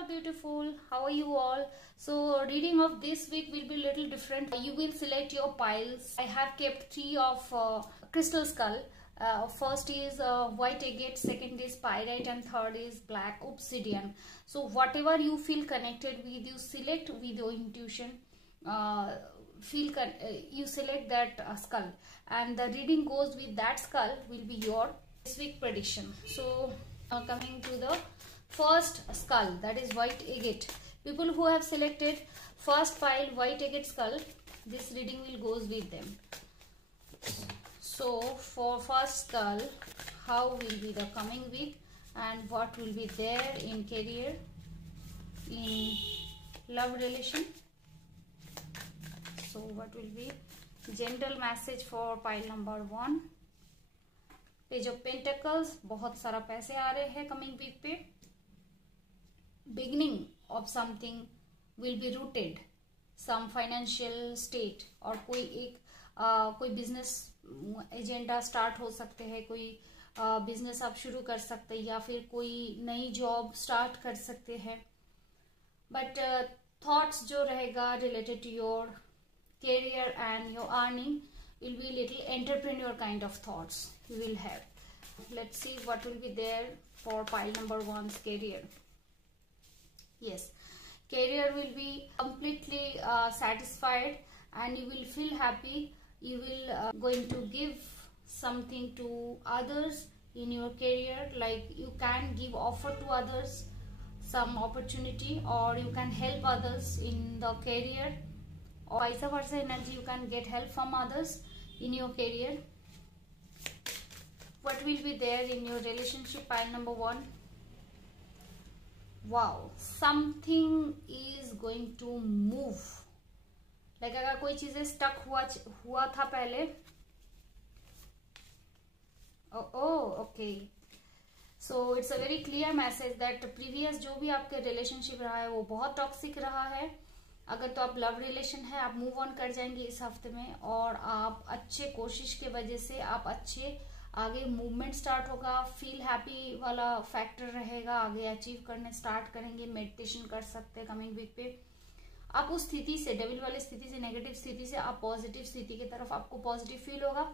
all beautiful. How are you all? So reading of this week will be a little different. You will select your piles. I have kept 3 of crystal skull. First is white agate, second is pyrite, and third is black obsidian. So whatever you feel connected with, you select with your intuition. You select that skull, and the reading goes with that skull will be your this week prediction. So coming to the first skull, that is white agate. People who have selected first pile white agate skull, this reading will goes with them. So for first skull, how will be the coming week and what will be there in career, in love relation. So what will be general message for pile number 1. Page of pentacles, बहुत सारा पैसे आ रहे हैं coming week पे. Beginning of something will be rooted, some financial state, और कोई business agenda start हो सकते हैं, कोई बिजनेस आप शुरू कर सकते हैं या फिर कोई नई जॉब स्टार्ट कर सकते हैं. बट थॉट्स जो रहेगा related to your career and your earning will be little entrepreneur kind of thoughts you will have. Let's see what will be there for pile number 1's career. Yes, career will be completely satisfied and you will feel happy. You will going to give something to others in your career, like you can give offer to others some opportunity, or you can help others in the career, or vice versa energy, you can get help from others in your career. What will be there in your relationship, pile number 1? Wow, something is going to move. Like अगर कोई चीजें stuck हुआ था पहले. Okay. So it's a very clear message that previous जो भी आपके relationship रहा है वो बहुत टॉक्सिक रहा है. अगर तो आप लव रिलेशन है, आप मूव ऑन कर जाएंगे इस हफ्ते में, और आप अच्छे कोशिश के वजह से आप अच्छे आगे मूवमेंट स्टार्ट होगा. फील हैप्पी वाला फैक्टर रहेगा, आगे अचीव करने स्टार्ट करेंगे. मेडिटेशन कर सकते हैं कमिंग वीक पे. आप उस स्थिति से, डेविल वाली स्थिति से, नेगेटिव स्थिति से आप पॉजिटिव स्थिति की तरफ, आपको पॉजिटिव फील होगा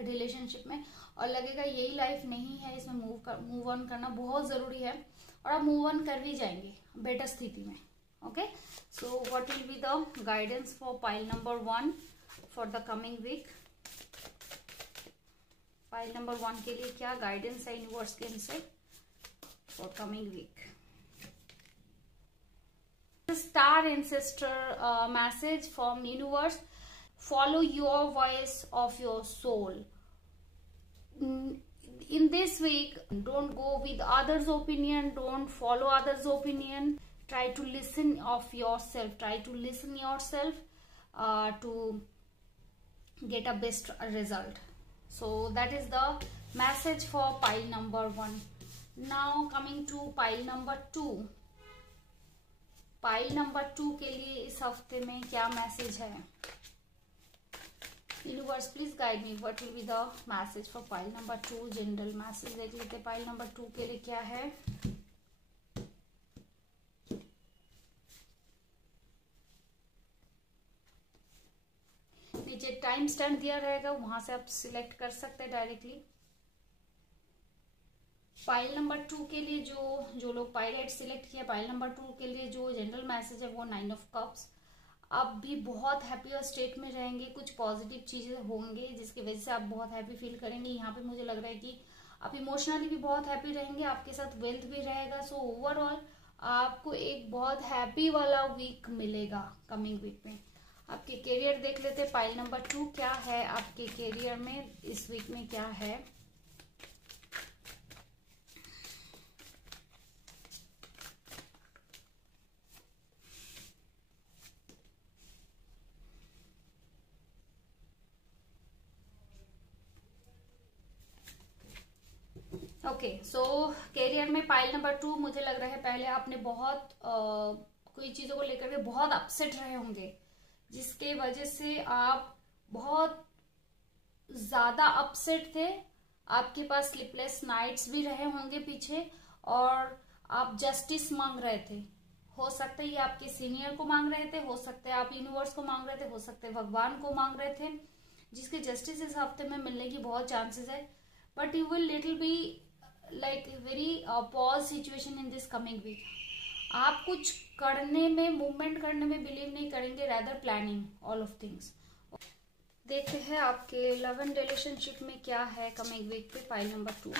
रिलेशनशिप में, और लगेगा यही लाइफ नहीं है, इसमें मूव ऑन करना बहुत जरूरी है, और आप मूव ऑन कर भी जाएंगे बेटर स्थिति में. Okay, so what will be the guidance for pile number 1 for the coming week? Pile number 1 के लिए क्या guidance है यूनिवर्स के इनसे for coming week? Star ancestor message from universe. Follow your voice of your soul. In this week, don't go with others' opinion. Don't follow others' opinion. Try to listen of yourself. Try to listen yourself to get a best result. So that is the message for pile number 1. Now coming to pile number 2. Pile number 2 के लिए इस हफ्ते में क्या message है? Universe, please guide me. What will be the message for pile number 2? General message देख लेते. pile number 2 के लिए क्या है? नीचे टाइम स्टैम्प दिया रहेगा, वहां से आप सिलेक्ट कर सकते हैं डायरेक्टली. पाइल नंबर 2 के लिए जो लोग पाइराइट सिलेक्ट किया, पाइल नंबर 2 के लिए जो जनरल मैसेज है वो 9 ऑफ कप्स. आप भी बहुत हैप्पी और स्टेट में रहेंगे, कुछ पॉजिटिव चीजें होंगे जिसकी वजह से आप बहुत हैप्पी फील करेंगे. यहाँ पे मुझे लग रहा है कि आप इमोशनली भी बहुत हैप्पी रहेंगे, आपके साथ वेल्थ भी रहेगा. सो ओवरऑल आपको एक बहुत हैप्पी वाला वीक मिलेगा कमिंग वीक में. आपके कैरियर देख लेते. पाइल नंबर 2 क्या है आपके कैरियर में इस वीक में, क्या है? ओके, सो कैरियर में पाइल नंबर 2 मुझे लग रहा है पहले आपने बहुत कोई चीजों को लेकर के बहुत अपसेट रहे होंगे, जिसके वजह से आप बहुत ज्यादा अपसेट थे. आपके पास स्लीपलेस नाइट्स भी रहे होंगे पीछे, और आप जस्टिस मांग रहे थे, हो सकता है ये आपके सीनियर को मांग रहे थे, हो सकता है आप यूनिवर्स को मांग रहे थे, हो सकता है भगवान को मांग रहे थे, जिसके जस्टिस इस हफ्ते में मिलने की बहुत चांसेस है। But you will little be like very pause situation in this coming week. आप कुछ करने में, मूवमेंट करने में बिलीव नहीं करेंगे, rather planning all of things. देखते हैं आपके लव एंड रिलेशनशिप में क्या है कमिंग वीक पे, पाइल नंबर 2।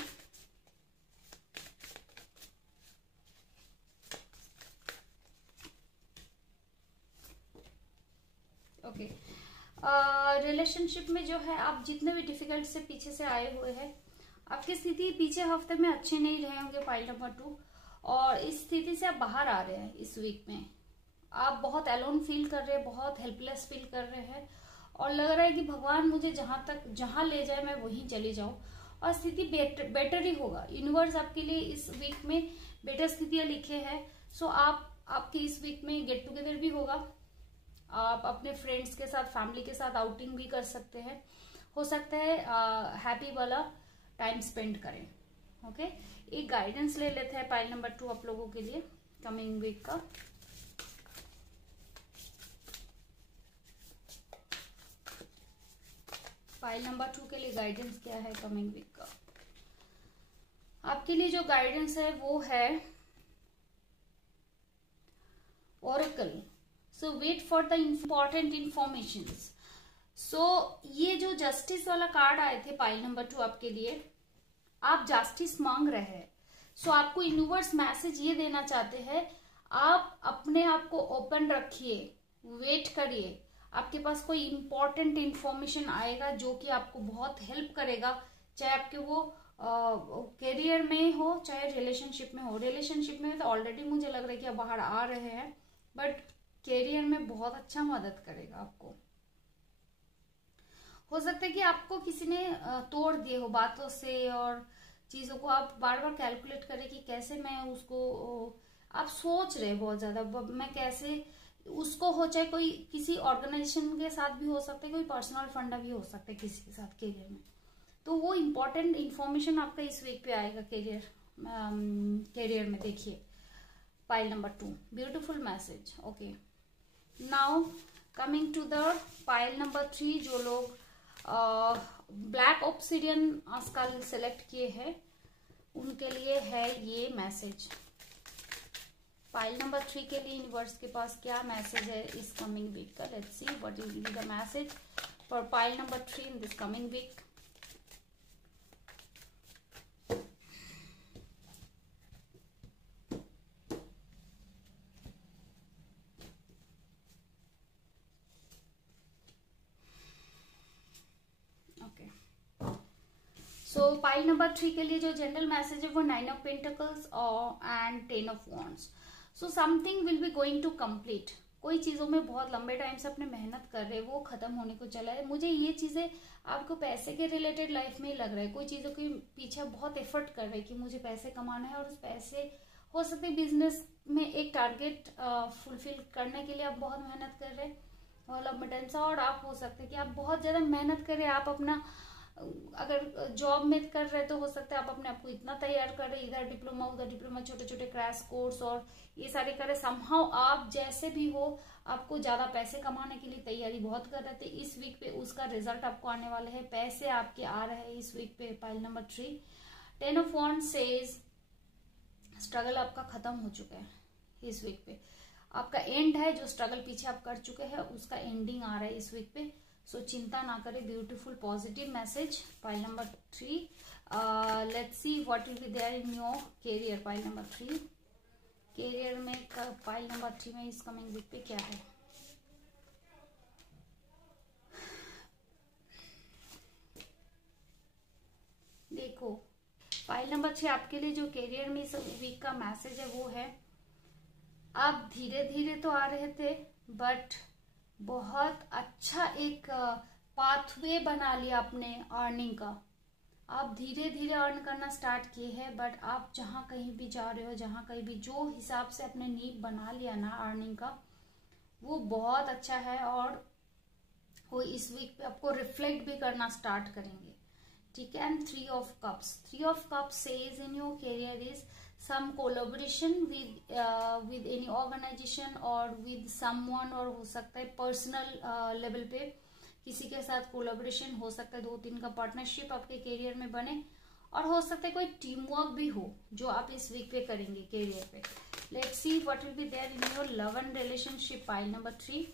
ओके, रिलेशनशिप में जो है आप जितने भी डिफिकल्ट से पीछे से आए हुए हैं, आपकी स्थिति पीछे हफ्ते में अच्छे नहीं रहे होंगे, पाइल नंबर 2, और इस स्थिति से आप बाहर आ रहे हैं इस वीक में। आप बहुत एलोन फील कर रहे हैं, बहुत हेल्पलेस फील कर रहे हैं, और लग रहा है कि भगवान मुझे जहां ले जाए मैं वहीं चली जाऊं, और स्थिति बेटर ही होगा। यूनिवर्स आपके लिए इस वीक में बेटर स्थितियां लिखे हैं। सो आपके इस वीक में गेट टुगेदर भी होगा, आप अपने फ्रेंड्स के साथ, फैमिली के साथ आउटिंग भी कर सकते हैं, हो सकता है हैप्पी वाला टाइम स्पेंड करें। ओके, एक गाइडेंस ले लेते हैं पाइल नंबर 2 आप लोगों के लिए कमिंग वीक का। पाइल नंबर 2 के लिए गाइडेंस क्या है कमिंग वीक का? आपके लिए जो गाइडेंस है वो है oracle. So wait for the important information. So ये जो जस्टिस वाला कार्ड आए थे पाइल नंबर 2 आपके लिए, आप जस्टिस मांग रहे हैं। सो आपको यूनिवर्स मैसेज ये देना चाहते हैं, आप अपने आप को ओपन रखिए, वेट करिए, आपके पास कोई इंपॉर्टेंट इंफॉर्मेशन आएगा जो कि आपको बहुत हेल्प करेगा, चाहे आपके वो करियर में हो, चाहे रिलेशनशिप में हो। रिलेशनशिप में तो ऑलरेडी मुझे लग रहा है कि आप बाहर आ रहे हैं, बट करियर में बहुत अच्छा मदद करेगा आपको। हो सकता है कि आपको किसी ने तोड़ दिए हो बातों से, और चीजों को आप बार बार कैलकुलेट करें कि कैसे मैं उसको, आप सोच रहे बहुत ज्यादा मैं कैसे उसको हो, चाहे कोई किसी ऑर्गेनाइजेशन के साथ भी हो सकता है, कोई पर्सनल फंडा भी हो सकता है किसी के साथ करियर में। तो वो इम्पोर्टेंट इंफॉर्मेशन आपका इस वीक पे आएगा करियर में। देखिए pile number 2, beautiful message. Okay, now coming to the pile number 3, जो लोग ब्लैक ऑब्सिडियन आजकल सेलेक्ट किए हैं उनके लिए है ये मैसेज। पाइल नंबर 3 के लिए यूनिवर्स के पास क्या मैसेज है इस कमिंग वीक का? Let's see what will be the message for pile number 3 in this coming week. Okay, so pile number 3 के लिए जो जनरल मैसेज है वो 9 of pentacles and 10 of wands. So something will be going to complete. कोई चीजों में बहुत लंबे टाइम से अपने मेहनत कर रहे हैं, वो खत्म होने को चला है। मुझे ये चीजें आपको पैसे के रिलेटेड लाइफ में ही लग रहा है। कोई चीजों के पीछे बहुत एफर्ट कर रहे हैं कि मुझे पैसे कमाना है, और उस पैसे, हो सकते है बिजनेस में एक टारगेट फुलफिल करने के लिए आप बहुत मेहनत कर रहे हैं, और लंबे सा, और आप हो सकते है कि आप बहुत ज्यादा मेहनत कर रहे हैं। आप अपना, अगर जॉब में कर रहे तो हो सकता है आप अपने आप को इतना तैयार कर रहे, इधर डिप्लोमा उधर डिप्लोमा, छोटे छोटे क्रैश कोर्स और ये सारे करे, समहाउ आप जैसे भी हो आपको ज्यादा पैसे कमाने के लिए तैयारी बहुत कर रहे थे। इस वीक पे उसका रिजल्ट आपको आने वाले हैं, पैसे आपके आ रहे हैं इस वीक पे। Pile number 3, 10 of wands says struggle आपका खत्म हो चुका है इस वीक पे। आपका एंड है, जो स्ट्रगल पीछे आप कर चुके हैं उसका एंडिंग आ रहा है इस वीक पे। सो चिंता ना करें, beautiful positive message. Pile number 3, let's see what will be there in your career. Pile number 3 career में, पाइल नंबर 3 में इस कमिंग वीक पे क्या है? देखो पाइल नंबर 6 आपके लिए जो करियर में इस वीक का मैसेज है वो है, आप धीरे धीरे तो आ रहे थे, बट बहुत अच्छा एक पाथवे बना लिया अपने अर्निंग का। आप धीरे धीरे अर्न करना स्टार्ट किए हैं, बट आप जहाँ कहीं भी जा रहे हो, जहाँ कहीं भी जो हिसाब से अपने नींव बना लिया ना अर्निंग का, वो बहुत अच्छा है, और वो इस वीक पे आपको रिफ्लेक्ट भी करना स्टार्ट करेंगे। ठीक है, and 3 of cups says in your career is some collaboration with any organization और with someone, और हो सकता है पर्सनल लेवल पे किसी के साथ कोलैबोरेशन हो सकता है, 2-3 का पार्टनरशिप आपके करियर में बने, और हो सकता है कोई टीम वर्क भी हो जो आप इस वीक पे करेंगे करियर पे। Let's see what will be there in your love and relationship, pile number 3।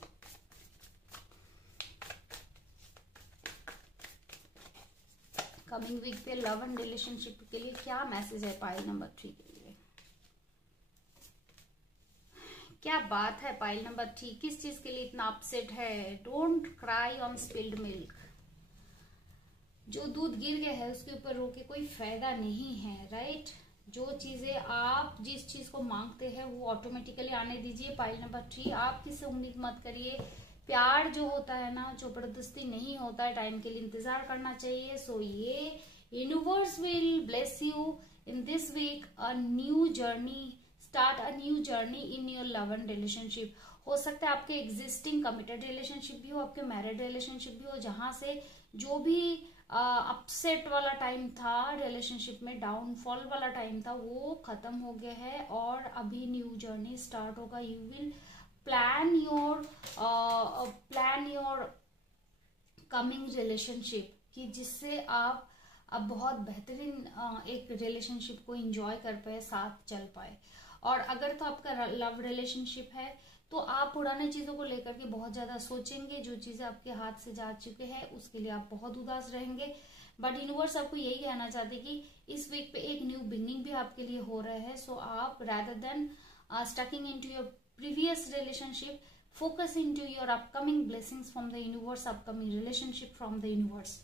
Coming week पे लव एंड रिलेशनशिप के लिए क्या मैसेज है पाइल नंबर 3 के लिए? क्या बात है पाइल नंबर 3, किस चीज के लिए इतना अपसेट है? Don't cry on spilled milk. जो दूध गिर गया है उसके ऊपर रो के कोई फायदा नहीं है, राइट? जो चीजें आप जिस चीज को मांगते हैं वो ऑटोमेटिकली आने दीजिए। पाइल नंबर 3, आप किससे उम्मीद मत करिए। प्यार जो होता है ना, जबरदस्ती नहीं होता है, टाइम के लिए इंतजार करना चाहिए। सो ये universe will bless you in this week, a new journey, start a new journey in your love and relationship. हो सकता है आपके एग्जिस्टिंग कमिटेड रिलेशनशिप भी हो, आपके मैरिड रिलेशनशिप भी हो, जहां से जो भी अपसेट वाला टाइम था रिलेशनशिप में, डाउनफॉल वाला टाइम था, वो खत्म हो गया है और अभी न्यू जर्नी स्टार्ट होगा। You will plan your coming relationship, कि जिससे आप अब बहुत बेहतरीन एक रिलेशनशिप को एंजॉय कर पाए, साथ चल पाए। और अगर तो आपका लव रिलेशनशिप है तो आप पुराने चीजों को लेकर के बहुत ज्यादा सोचेंगे, जो चीजें आपके हाथ से जा चुके हैं उसके लिए आप बहुत उदास रहेंगे। बट यूनिवर्स आपको यही कहना चाहते हैं कि इस वीक पे एक न्यू बिगनिंग भी आपके लिए हो रहा है। सो आप rather than stucking into your previous relationship, focus into your upcoming blessings from the universe, upcoming relationship from the universe.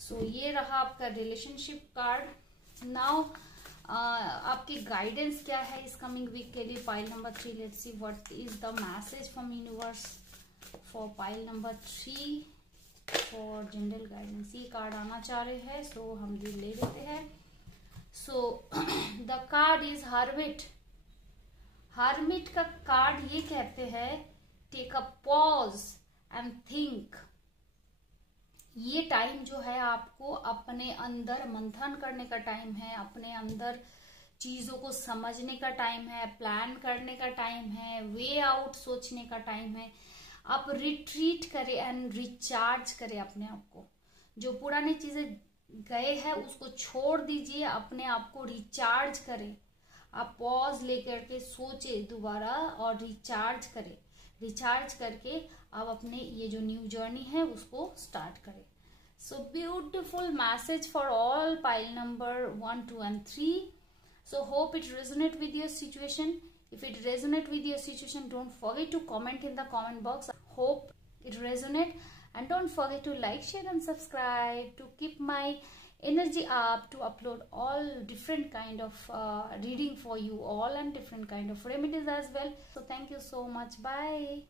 So ये रहा आपका रिलेशनशिप कार्ड। नाउ आपकी गाइडेंस क्या है इस कमिंग वीक के लिए? Pile number 3, let's see what is the message from universe for pile number 3 for general guidance. ये कार्ड आना चाह रहे हैं, सो हम ये ले लेते हैं। So the card is hermit. Hermit का कार्ड ये कहते हैं, take a pause and think. ये टाइम जो है आपको अपने अंदर मंथन करने का टाइम है, अपने अंदर चीजों को समझने का टाइम है, प्लान करने का टाइम है, वे आउट सोचने का टाइम है। आप रिट्रीट करें एंड रिचार्ज करें अपने आप को। जो पुरानी चीजें गए हैं उसको छोड़ दीजिए, अपने आप को रिचार्ज करें। आप पॉज लेकर के सोचे दोबारा और रिचार्ज करें। रिचार्ज करके आप अपने ये जो न्यू जर्नी है उसको स्टार्ट करें। So beautiful message for all pile number 1, 2 and 3. So hope it resonate with your situation. If it resonate with your situation, don't forget to comment in the comment box. Hope it resonate, and don't forget to like, share and subscribe to keep my energy up to upload all different kind of reading for you all and different kind of remedies as well. So thank you so much. Bye.